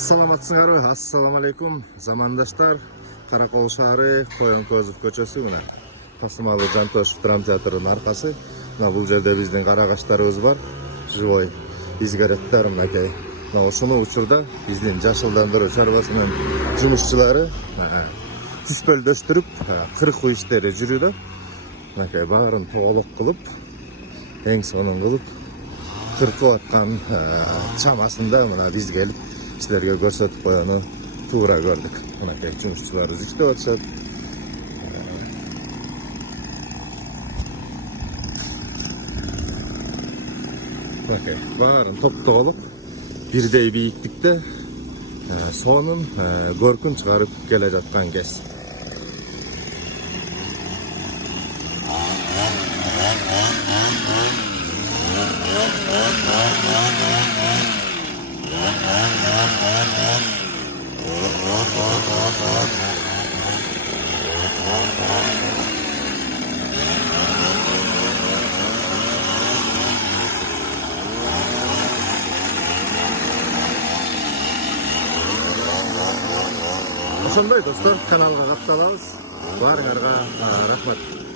Саламатсыңарбы? Ассаламу алейкум, замандаштар. Каракол шаары, Коёнкөзов көчөсү мына. Тасымалы Жантошев драмтеатрынын аркасы. Мына бул жерде биздин карагаштарыбыз бар. Живой изгородтор мынакей. Мына ушуну учурда биздин жашылдандыруу чарбасынын жумушчулары түспөлдөштүрүп, кыркуу иштери жүрүүдө. Мынакей баарын тоголок кылып, эң сонун кылып кыркып аткан чамасында мына биз келип силерге көрсөтүп коюуну туура көрдүк. Мынакей жумушчуларыбыз иштеп атышат. Мынакей баарын топтоголуп бирдей бийиктикте сонун көркүн чыгарып келе жаткан кез. Ошондой достор, каналга катталабыз. Баарыңарга рахмат.